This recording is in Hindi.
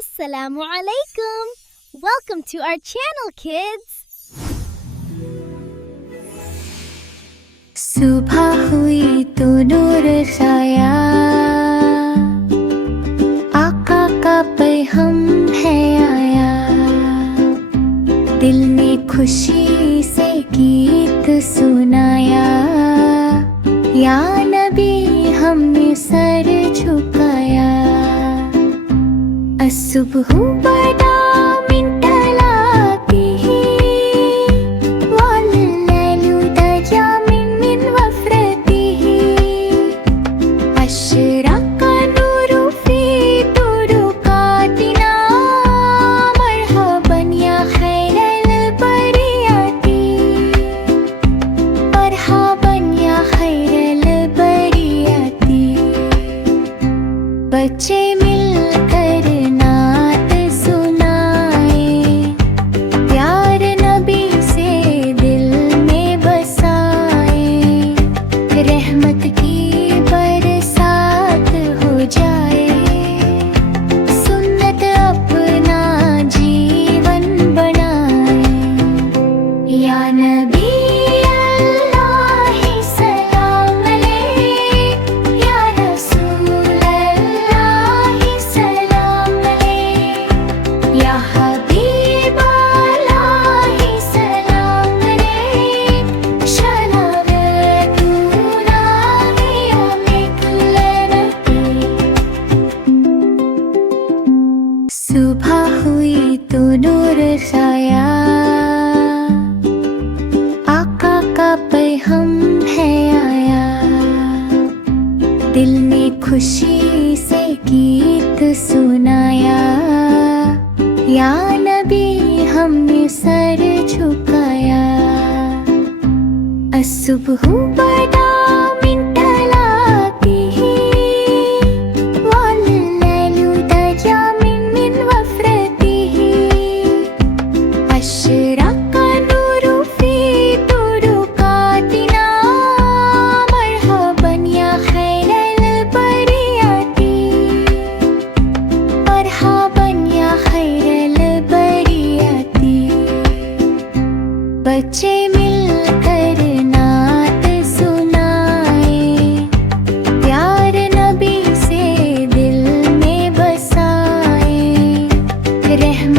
Assalamu alaikum. Welcome to our channel, kids. सुबह हुई तो नूर छाया, आका का पैगम है आया। दिल ने खुशी से गीत सुनाया, या नबी हमने सर झुकाया। असुबह बदा मिन तलाबिही, वल्लैलु दजा मिन वफ्रतिही। अशरका नूरु फी तुरुकातिना, मरहबन या खैरल बरियाती। मरहबन या खैरल बरियाती। बच्चे मिलकर नात सुनाए, प्यार नबी से दिल में बसाए। रहमत की बरसात हो जाए, सुन्नत अपना जीवन बनाए। या नबी अल्लाह सलाम अलैक, या रसूल अल्लाह सलाम अलैक। या हबीब अल्लाह सलाम अलैक, शलावतुना अलैक लरती। सुबह हुई तो नूर छाया, आका का पैगम है आया। दिल ने खुशी से गीत सुनाया, या नबी हमने सर झुकाया। असुबह बदा मिन तलाबिही, वल्लैलु दजा मिन वफ्रतिही। अशरका नूरु फी तुरुकातिना, मरहबन या खैरल बरियाती। मरहबन या खैरल बरियाती। बच्चे मिलकर नात सुनाए, प्यार नबी से दिल में बसाए। रहमत